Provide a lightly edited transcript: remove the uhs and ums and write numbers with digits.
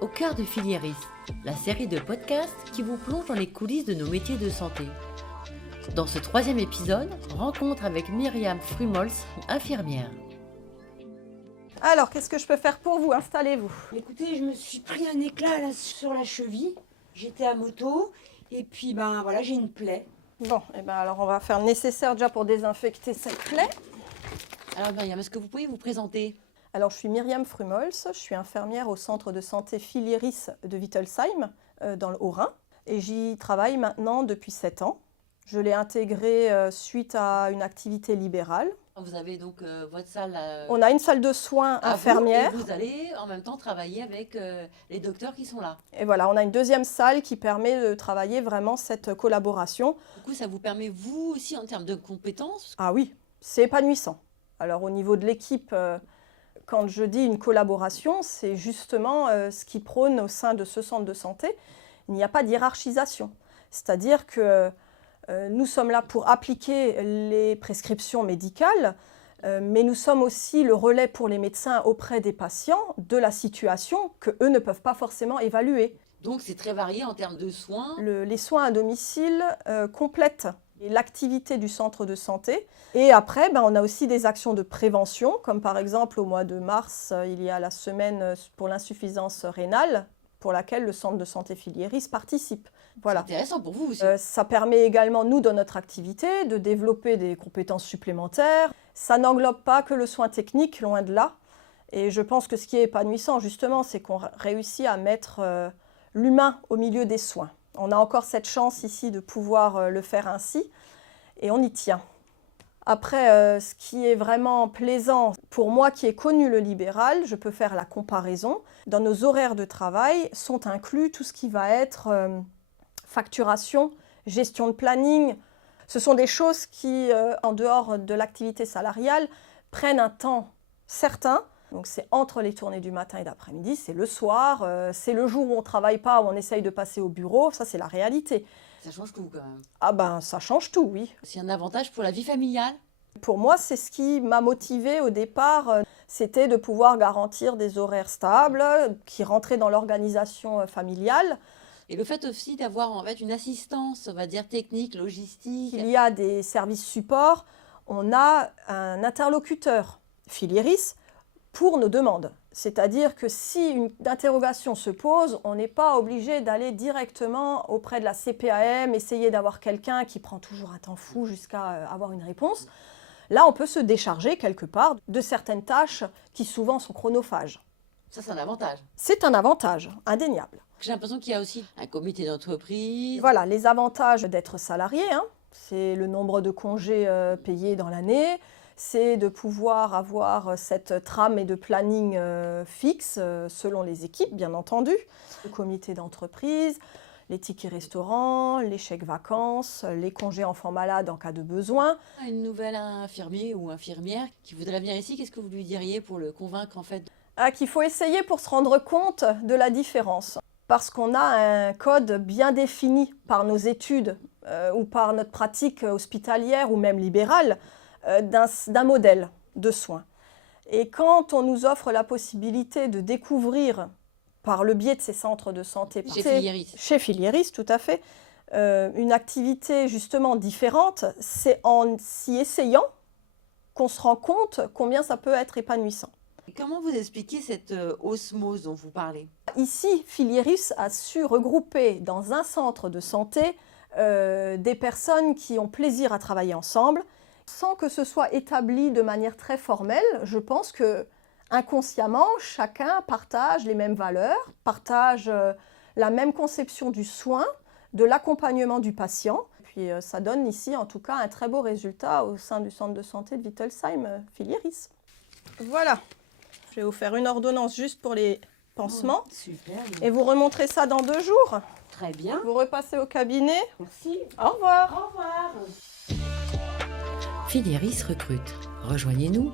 Au cœur de Filieris, la série de podcasts qui vous plonge dans les coulisses de nos métiers de santé. Dans ce 3e épisode, rencontre avec Myriam Frumols, infirmière. Alors, qu'est-ce que je peux faire pour vous? Installez-vous. Écoutez, je me suis pris un éclat là, sur la cheville. J'étais à moto et puis voilà, j'ai une plaie. Bon, alors on va faire le nécessaire déjà pour désinfecter cette plaie. Alors Myriam, est-ce que vous pouvez vous présenter? Alors, je suis Myriam Frumols, je suis infirmière au centre de santé Filieris de Wittelsheim, dans le Haut-Rhin. Et j'y travaille maintenant depuis 7 ans. Je l'ai intégré suite à une activité libérale. Vous avez donc votre salle... On a une salle de soins infirmière. Et vous allez en même temps travailler avec les docteurs qui sont là. Et voilà, on a une deuxième salle qui permet de travailler vraiment cette collaboration. Du coup, ça vous permet, vous aussi, en termes de compétences? Ah oui, c'est épanouissant. Alors, au niveau de l'équipe... Quand je dis une collaboration, c'est justement ce qui prône au sein de ce centre de santé. Il n'y a pas d'hiérarchisation. C'est-à-dire que nous sommes là pour appliquer les prescriptions médicales, mais nous sommes aussi le relais pour les médecins auprès des patients de la situation qu'eux ne peuvent pas forcément évaluer. Donc c'est très varié en termes de soins. Les soins à domicile complètent l'activité du centre de santé. Et après, on a aussi des actions de prévention, comme par exemple au mois de mars, il y a la semaine pour l'insuffisance rénale, pour laquelle le centre de santé Filieris participe. Voilà. C'est intéressant pour vous aussi. Ça permet également, nous, dans notre activité, de développer des compétences supplémentaires. Ça n'englobe pas que le soin technique, loin de là. Et je pense que ce qui est épanouissant, justement, c'est qu'on réussit à mettre l'humain au milieu des soins. On a encore cette chance ici de pouvoir le faire ainsi, et on y tient. Après, ce qui est vraiment plaisant, pour moi qui ai connu le libéral, je peux faire la comparaison. Dans nos horaires de travail sont inclus tout ce qui va être facturation, gestion de planning. Ce sont des choses qui, en dehors de l'activité salariale, prennent un temps certain. Donc c'est entre les tournées du matin et d'après-midi, c'est le soir, c'est le jour où on ne travaille pas, où on essaye de passer au bureau, ça c'est la réalité. Ça change tout quand même. Ah ça change tout, oui. C'est un avantage pour la vie familiale? Pour moi, c'est ce qui m'a motivée au départ, c'était de pouvoir garantir des horaires stables qui rentraient dans l'organisation familiale. Et le fait aussi d'avoir en fait une assistance, on va dire technique, logistique. Il y a des services supports, on a un interlocuteur, Filieris, pour nos demandes. C'est-à-dire que si une interrogation se pose, on n'est pas obligé d'aller directement auprès de la CPAM, essayer d'avoir quelqu'un qui prend toujours un temps fou jusqu'à avoir une réponse. Là, on peut se décharger quelque part de certaines tâches qui souvent sont chronophages. Ça, c'est un avantage. C'est un avantage, indéniable. J'ai l'impression qu'il y a aussi un comité d'entreprise. Voilà, les avantages d'être salarié, c'est le nombre de congés payés dans l'année, c'est de pouvoir avoir cette trame et de planning fixe selon les équipes, bien entendu. Le comité d'entreprise, les tickets restaurants, les chèques vacances, les congés enfants malades en cas de besoin. Une nouvelle infirmier ou infirmière qui voudrait venir ici, qu'est-ce que vous lui diriez pour le convaincre en fait? Qu'il faut essayer pour se rendre compte de la différence. Parce qu'on a un code bien défini par nos études ou par notre pratique hospitalière ou même libérale, d'un modèle de soins. Et quand on nous offre la possibilité de découvrir, par le biais de ces centres de santé, chez Filieris, tout à fait, une activité justement différente, c'est en s'y essayant qu'on se rend compte combien ça peut être épanouissant. Et comment vous expliquez cette osmose dont vous parlez? Ici, Filieris a su regrouper dans un centre de santé des personnes qui ont plaisir à travailler ensemble, sans que ce soit établi de manière très formelle. Je pense que inconsciemment, chacun partage les mêmes valeurs, partage la même conception du soin, de l'accompagnement du patient. Puis ça donne ici en tout cas un très beau résultat au sein du centre de santé de Wittelsheim Filieris. Voilà, je vais vous faire une ordonnance juste pour les pansements. Super. Et vous remontrez ça dans 2 jours. Très bien. Vous repassez au cabinet. Merci. Au revoir. Au revoir. Filieris recrute. Rejoignez-nous